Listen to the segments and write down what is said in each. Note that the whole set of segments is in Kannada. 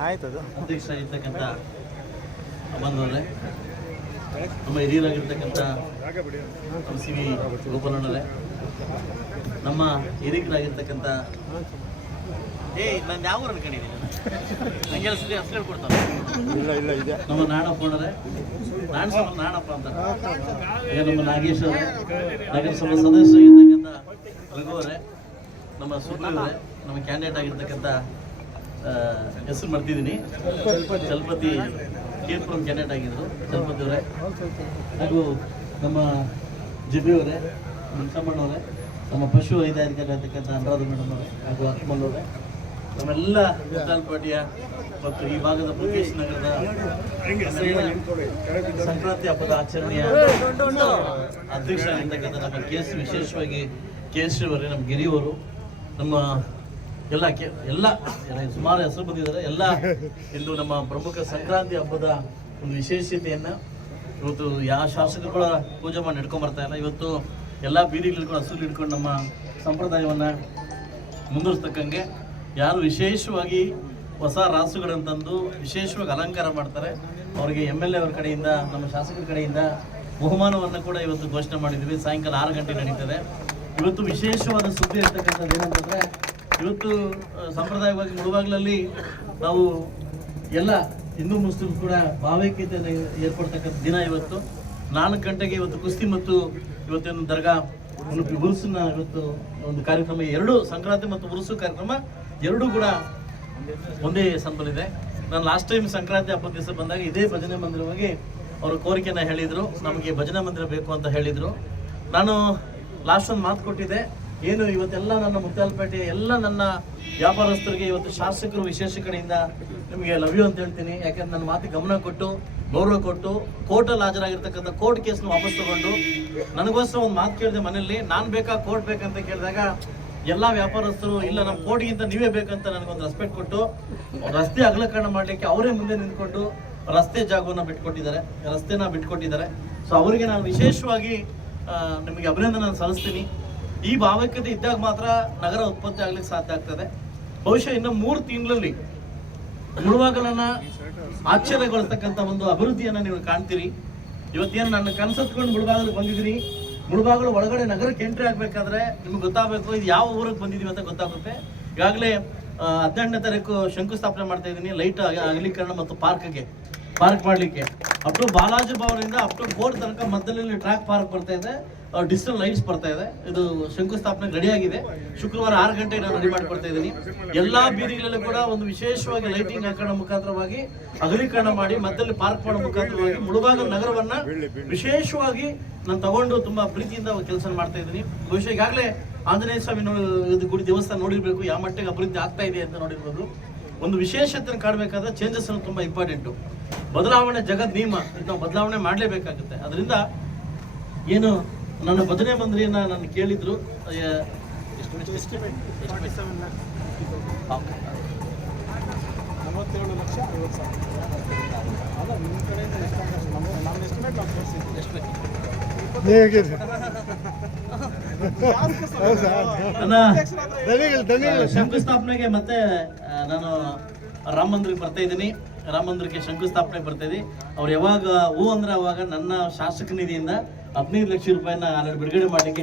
ಆಯ್ತದು ಇರ್ತಕ್ಕಂಥ ಬಂದವರೇ ನಮ್ಮ ಹಿರಿಯರಾಗಿರ್ತಕ್ಕಂಥ ನಮ್ಮ ಸಿ ವಿ ಗೋಪಾಲಣ್ಣರೇ ನಮ್ಮ ಹಿರಿಯರಾಗಿರ್ತಕ್ಕಂಥ ಏ ನಾನು ಯಾವ ಊರು ಅನ್ಕೊಂಡಿದ್ದೀನಿ ನಂಗೆ ಹೆಸರು ಹೆಸರು ಹೇಳ್ಕೊಡ್ತಾರೆ ಇಲ್ಲ ಇಲ್ಲ ಇದೆ ನಮ್ಮ ನಾಡಪ್ಪ ಅಂತ. ಈಗ ನಮ್ಮ ನಾಗೇಶ್ ಅವರೇ. ನಗರಸಭಾ ಸದಸ್ಯರಾಗಿರ್ತಕ್ಕಂಥ ರಘುವರೇ ನಮ್ಮ ಸುಬ್ರವರೇ ನಮ್ಮ ಕ್ಯಾಂಡಿಡೇಟ್ ಆಗಿರ್ತಕ್ಕಂಥ ಹೆಸರು ಮಾಡ್ತಿದ್ದೀನಿ ಚಲಪತಿ ಕೇರ್ಪುರಂ ಕ್ಯಾಂಡಿಡೇಟ್ ಆಗಿದ್ದರು ಚಲಪತಿ ಅವರೇ. ಹಾಗೂ ನಮ್ಮ ಜಿಬಿ ಅವರೇ ಮುನ್ಸಮ್ಮಣ್ಣವರೇ ನಮ್ಮ ಪಶು ವೈದ್ಯಾಧಿಕಾರಿ ಆಗಿರ್ತಕ್ಕಂಥ ಅನುರಾಧ ಮೇಡಮ್ ಅವರೇ ಹಾಗೂ ಅಕ್ಮಲ್ ಅವರೇ. ನಮ್ಮೆಲ್ಲ ಪಾರ್ಟಿಯ ಮತ್ತು ಈ ಭಾಗದ ಮುಖೇಶ್ ನಗರದ ಸಂಕ್ರಾಂತಿ ಹಬ್ಬದ ಆಚರಣೆಯ ಅಧ್ಯಕ್ಷ ಆಗಿರ್ತಕ್ಕಂಥ ನಮ್ಮ ಕೆ ಎಸ್ ವಿಶೇಷವಾಗಿ ಕೆ ಎಸ್ ಅವರೇ ನಮ್ಮ ಗಿರಿಯವರು, ನಮ್ಮ ಎಲ್ಲ ಕೆ, ಎಲ್ಲ ಸುಮಾರು ಹೆಸರು ಬಂದಿದ್ದಾರೆ. ಎಲ್ಲ ಇಂದು ನಮ್ಮ ಪ್ರಮುಖ ಸಂಕ್ರಾಂತಿ ಹಬ್ಬದ ಒಂದು ವಿಶೇಷತೆಯನ್ನು ಇವತ್ತು ಯಾವ ಶಾಸಕರು ಪೂಜೆ ಮಾಡಿ ನಡ್ಕೊಂಡು ಬರ್ತಾ ಇಲ್ಲ. ಇವತ್ತು ಎಲ್ಲ ಬೀದಿಗಳು ಹಿಡ್ಕೊಂಡು ಹಸಿರು ಹಿಡ್ಕೊಂಡು ನಮ್ಮ ಸಂಪ್ರದಾಯವನ್ನು ಮುಂದುವರಿಸ್ತಕ್ಕಂಗೆ ಯಾರು ವಿಶೇಷವಾಗಿ ಹೊಸ ರಾಸುಗಳನ್ನು ತಂದು ವಿಶೇಷವಾಗಿ ಅಲಂಕಾರ ಮಾಡ್ತಾರೆ, ಅವರಿಗೆ ಎಂ ಎಲ್ ಎ ಅವರ ಕಡೆಯಿಂದ, ನಮ್ಮ ಶಾಸಕರ ಕಡೆಯಿಂದ ಬಹುಮಾನವನ್ನು ಕೂಡ ಇವತ್ತು ಘೋಷಣೆ ಮಾಡಿದ್ವಿ ಸಾಯಂಕಾಲ ಆರು ಗಂಟೆ ನಡೀತದೆ. ಇವತ್ತು ವಿಶೇಷವಾದ ಸುದ್ದಿ ಇರ್ತಕ್ಕಂಥದ್ದು ಏನಂತಂದ್ರೆ, ಇವತ್ತು ಸಂಪ್ರದಾಯವಾಗಿ ಮುಳುಬಾಗ್ಲಲ್ಲಿ ನಾವು ಎಲ್ಲ ಹಿಂದೂ ಮುಸ್ಲಿಂ ಕೂಡ ಭಾವೈಕ್ಯತೆಯನ್ನು ಏರ್ಪಡ್ತಕ್ಕಂಥ ದಿನ ಇವತ್ತು. ನಾಲ್ಕು ಗಂಟೆಗೆ ಇವತ್ತು ಕುಸ್ತಿ ಮತ್ತು ಇವತ್ತೇನು ದರ್ಗಾ ಉರುಸಿನ ಇವತ್ತು ಒಂದು ಕಾರ್ಯಕ್ರಮ, ಎರಡು ಸಂಕ್ರಾಂತಿ ಮತ್ತು ಉರುಸು ಕಾರ್ಯಕ್ರಮ, ಎರಡೂ ಕೂಡ ಒಂದೇ ಸಂಬಂಧಿದೆ ನಾನು ಲಾಸ್ಟ್ ಟೈಮ್ ಸಂಕ್ರಾಂತಿ ಹಬ್ಬದ ದಿವಸ ಬಂದಾಗ ಇದೇ ಭಜನೆ ಮಂದಿರವಾಗಿ ಅವರು ಕೋರಿಕೆಯನ್ನು ಹೇಳಿದರು. ನಮಗೆ ಭಜನೆ ಮಂದಿರ ಬೇಕು ಅಂತ ಹೇಳಿದರು. ನಾನು ಲಾಸ್ಟ್ ಒಂದು ಮಾತು ಕೊಟ್ಟಿದೆ ಏನು ಇವತ್ತೆಲ್ಲ ನನ್ನ ಮುತ್ತಾಲ್ಪೇಟೆ, ಎಲ್ಲ ನನ್ನ ವ್ಯಾಪಾರಸ್ಥರಿಗೆ ಇವತ್ತು ಶಾಸಕರು ವಿಶೇಷ ಕಡೆಯಿಂದ ನಿಮಗೆ ಲವ್ ಯು ಅಂತ ಹೇಳ್ತೀನಿ. ಯಾಕಂದ್ರೆ ನನ್ನ ಮಾತು ಗಮನ ಕೊಟ್ಟು, ಗೌರವ ಕೊಟ್ಟು, ಕೋರ್ಟಲ್ಲಿ ಹಾಜರಾಗಿರ್ತಕ್ಕಂಥ ಕೋರ್ಟ್ ಕೇಸ್ನ ವಾಪಸ್ ತಗೊಂಡು ನನಗೋಸ್ಕರ ಒಂದು ಮಾತು ಕೇಳಿದೆ ಮನೆಯಲ್ಲಿ, ನಾನು ಬೇಕಾ ಕೋರ್ಟ್ ಬೇಕಂತ ಕೇಳಿದಾಗ ಎಲ್ಲ ವ್ಯಾಪಾರಸ್ಥರು, ಇಲ್ಲ ನಮ್ಮ ಕೋರ್ಟ್ಗಿಂತ ನೀವೇ ಬೇಕಂತ ನನಗೊಂದು ರೆಸ್ಪೆಕ್ಟ್ ಕೊಟ್ಟು, ರಸ್ತೆ ಅಗಲಕರಣ ಮಾಡಲಿಕ್ಕೆ ಅವರೇ ಮುಂದೆ ನಿಂತ್ಕೊಂಡು ರಸ್ತೆ ಜಾಗವನ್ನು ಬಿಟ್ಕೊಟ್ಟಿದ್ದಾರೆ, ರಸ್ತೆನ ಬಿಟ್ಕೊಟ್ಟಿದ್ದಾರೆ. ಸೊ ಅವರಿಗೆ ನಾನು ವಿಶೇಷವಾಗಿ ನಿಮಗೆ ಅಭಿನಂದನೆ ಸಲ್ಲಿಸ್ತೀನಿ. ಈ ಭಾವೈಕ್ಯತೆ ಇದ್ದಾಗ ಮಾತ್ರ ನಗರ ಉತ್ಪತ್ತಿ ಆಗ್ಲಿಕ್ಕೆ ಸಾಧ್ಯ ಆಗ್ತದೆ. ಬಹುಶಃ ಇನ್ನು ಮೂರು ತಿಂಗಳಲ್ಲಿ ಮುಳುವಾಗಲನ್ನ ಆಶ್ಚರ್ಯಗೊಳಿಸ್ತಕ್ಕಂಥ ಒಂದು ಅಭಿವೃದ್ಧಿಯನ್ನು ನೀವು ಕಾಣ್ತೀರಿ. ಇವತ್ತೇನು ನನ್ನ ಕನಸತ್ಕೊಂಡು ಮುಳುಬಾಗಲಿಗೆ ಬಂದಿದ್ದೀನಿ ಮುಳುಬಾಗಲು ಒಳಗಡೆ ನಗರಕ್ಕೆ ಎಂಟ್ರಿ ಆಗ್ಬೇಕಾದ್ರೆ ನಿಮ್ಗೆ ಗೊತ್ತಾಗಬೇಕು? ಇದು ಯಾವ ಊರಿಗೆ ಬಂದಿದ್ದೀವಿ ಅಂತ ಗೊತ್ತಾಗುತ್ತೆ. ಈಗಾಗಲೇ ಹದಿನೆಂಟನೇ ತಾರೀಕು ಶಂಕುಸ್ಥಾಪನೆ ಮಾಡ್ತಾ ಇದ್ದೀನಿ. ಲೈಟ್ ಅಗಲೀಕರಣ ಮತ್ತು ಪಾರ್ಕ್ಗೆ. ಪಾರ್ಕ್ ಮಾಡಲಿಕ್ಕೆ. ಅಪ್ ಟು ಬಾಲಾಜಿ ಭವನದಿಂದ ಅಪ್ ಟು ಬೋರ್ಡ್ ತನಕ ಮಧ್ಯದಲ್ಲಿ ಟ್ರ್ಯಾಕ್ ಪಾರ್ಕ್ ಬರ್ತಾ ಇದೆ. ಡಿಜಿಟಲ್ ಲೈಟ್ಸ್ ಬರ್ತಾ ಇದೆ. ಇದು ಶಂಕುಸ್ಥಾಪನೆ ರೆಡಿ ಆಗಿದೆ ಶುಕ್ರವಾರ ಆರು ಗಂಟೆಗೆ ನಾನು ರೆಡಿ ಮಾಡಿಕೊಡ್ತಾ ಇದ್ದೀನಿ. ಎಲ್ಲಾ ಬೀದಿಗಳಲ್ಲೂ ಕೂಡ ಒಂದು ವಿಶೇಷವಾಗಿ ಲೈಟಿಂಗ್ ಹಾಕೋಣ ಮುಖಾಂತರವಾಗಿ ಅಗಲೀಕರಣ ಮಾಡಿ ಮಧ್ಯದಲ್ಲಿ ಪಾರ್ಕ್ ಮಾಡೋ ಮುಖಾಂತರವಾಗಿ ಮುಳುಬಾಗ ನಗರವನ್ನ ವಿಶೇಷವಾಗಿ ನಾನು ತಗೊಂಡು ತುಂಬಾ ಪ್ರೀತಿಯಿಂದ ಕೆಲಸ ಮಾಡ್ತಾ ಇದ್ದೀನಿ. ಬಹುಶಃ ಈಗಾಗಲೇ ಆಂಜನೇಯ ಸ್ವಾಮಿ ಇದು ಗುಡಿ ದೇವಸ್ಥಾನ ನೋಡಿರ್ಬೇಕು. ಯಾವ ಮಟ್ಟಿಗೆ ಅಭಿವೃದ್ಧಿ ಆಗ್ತಾ ಇದೆ ಅಂತ ನೋಡಿರ್ಬೋದು. ಒಂದು ವಿಶೇಷತೆಯನ್ನು ಕಾಣಬೇಕಾದ್ರೆ ಚೇಂಜಸ್ ತುಂಬಾ ಇಂಪಾರ್ಟೆಂಟು ಬದಲಾವಣೆ ಜಗದ್ ನಿಯಮ ಇದು ನಾವು ಬದಲಾವಣೆ ಮಾಡಲೇಬೇಕಾಗುತ್ತೆ. ಅದರಿಂದ ಏನು ನನ್ನ ಬದನೆ ಮಂದಿರಿಯನ್ನು ನಾನು ಕೇಳಿದ್ರು ಶಂಕುಸ್ಥಾಪನೆಗೆ ಮತ್ತೆ ನಾನು ರಾಮ ಮಂದಿರಕ್ಕೆ ಬರ್ತಾ ಇದ್ದೀನಿ. ರಾಮ ಮಂದಿರಕ್ಕೆ ಶಂಕುಸ್ಥಾಪನೆ ಬರ್ತಾ ಇದೆ ಅವ್ರು ಯಾವಾಗ, ಹೂ ಅಂದ್ರೆ ಅವಾಗ ನನ್ನ ಶಾಸಕ ನಿಧಿಯಿಂದ ಹದಿನೈದು ಲಕ್ಷ ರೂಪಾಯಿನ ನಾನು ಬಿಡುಗಡೆ ಮಾಡಲಿಕ್ಕೆ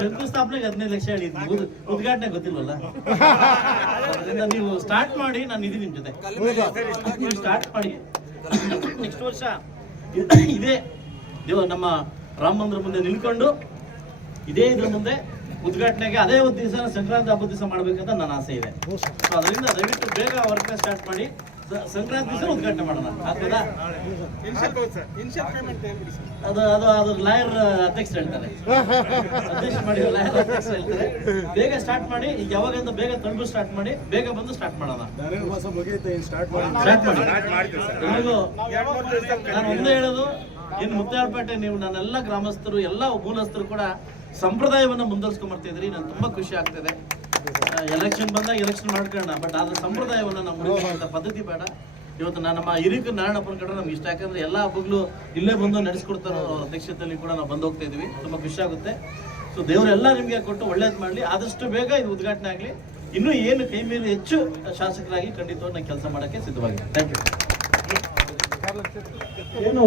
ಶಂಕುಸ್ಥಾಪನೆಗೆ ಹದಿನೈದು ಲಕ್ಷ ಹೇಳಿದ್ವಿ ಉದ್ಘಾಟನೆ ಗೊತ್ತಿಲ್ವಲ್ಲ? ಅದರಿಂದ ನೀವು ಸ್ಟಾರ್ಟ್ ಮಾಡಿ, ನಾನು ಇದೀನಿ ನಿಮ್ ಜೊತೆ. ಸ್ಟಾರ್ಟ್ ಮಾಡಿ. ನೆಕ್ಸ್ಟ್ ವರ್ಷ ಇದೇ ನಮ್ಮ ರಾಮ ಮಂದಿರ ಮುಂದೆ ನಿಲ್ಕೊಂಡು, ಇದೇ ಇದ್ರ ಮುಂದೆ ಉದ್ಘಾಟನೆಗೆ ಅದೇ ಒಂದು ದಿವಸ ಸಂಕ್ರಾಂತಿ ಹಬ್ಬದ ದಿವಸ ಮಾಡಬೇಕಂತ ನನ್ನ ಆಸೆ ಇದೆ. ಸೊ ಅದರಿಂದ ದಯವಿಟ್ಟು ಬೇಗ ವರ್ಕ್ ಸ್ಟಾರ್ಟ್ ಮಾಡಿ. ಸಂಕ್ರಾಂತಿ ದಿವಸ ಉದ್ಘಾಟನೆ ಮಾಡೋಣ. ಆಗ್ತದಾ? ಅದು ಅದು ಅದ್ರ ಲಾಯರ್ ಅಧ್ಯಕ್ಷ ಹೇಳ್ತಾರೆ. ಅಧ್ಯಕ್ಷ ಮಾಡಿ ಲಾಯರ್ ಅಧ್ಯಕ್ಷ ಹೇಳ್ತಾರೆ. ಬೇಗ ಸ್ಟಾರ್ಟ್ ಮಾಡಿ ಈಗ ಯಾವಾಗಂತ ಬೇಗ ತಂದು ಸ್ಟಾರ್ಟ್ ಮಾಡಿ ಬೇಗ ಬಂದು ಸ್ಟಾರ್ಟ್ ಮಾಡೋಣ. ನಾನು ಒಂದೇ ಹೇಳೋದು ಇನ್ನು ಮುತ್ತಾಳ್ಪೇಟೆ ನೀವು ನನ್ನೆಲ್ಲ ಗ್ರಾಮಸ್ಥರು ಎಲ್ಲ ಮೂಲಸ್ಥರು ಕೂಡ ಸಂಪ್ರದಾಯವನ್ನು ಮುಂದುವರ್ಸ್ಕೊಂಡ್ ಬರ್ತಾ ಇದ್ರಿ ನಂಗೆ ತುಂಬಾ ಖುಷಿ ಆಗ್ತಿದೆ. ಎಲೆಕ್ಷನ್ ಬಂದಾಗ ಎಲೆಕ್ಷನ್ ಮಾಡ್ಕೊಳ್ಳೋಣ ಬಟ್ ಆದ್ರೆ ಸಂಪ್ರದಾಯವನ್ನು ನಾವು ಮುರಿತಕ್ಕಂಥ ಪದ್ಧತಿ ಬೇಡ. ಇವತ್ತು ನಾನು ನಮ್ಮ ಹಿರಿಕ ನಾರಾಯಣಪ್ಪನ ಕಡೆ ನಮ್ಗೆ ಇಷ್ಟ ಯಾಕಂದ್ರೆ ಎಲ್ಲ ಹಬ್ಬಗಳು ಇಲ್ಲೇ ಬಂದು ನಡೆಸ್ಕೊಡ್ತಾರೆ ಅವ್ರ ಅಧ್ಯಕ್ಷತೆಯಲ್ಲಿ ಕೂಡ ನಾವು ಬಂದು ಹೋಗ್ತಾ ಇದೀವಿ ತುಂಬ ಖುಷಿ ಆಗುತ್ತೆ. ಸೊ ದೇವರೆಲ್ಲ ನಿಮಗೆ ಕೊಟ್ಟು ಒಳ್ಳೇದು ಮಾಡಲಿ. ಆದಷ್ಟು ಬೇಗ ಇದು ಉದ್ಘಾಟನೆ ಆಗಲಿ. ಇನ್ನೂ ಏನು ಕೈ ಮೇಲೆ ಹೆಚ್ಚು ಶಾಸಕರಾಗಿ ಖಂಡಿತವಾಗಿ ನಾನು ಕೆಲಸ ಮಾಡೋಕ್ಕೆ ಸಿದ್ಧವಾಗಿದೆ ಥ್ಯಾಂಕ್ ಯು ಏನು?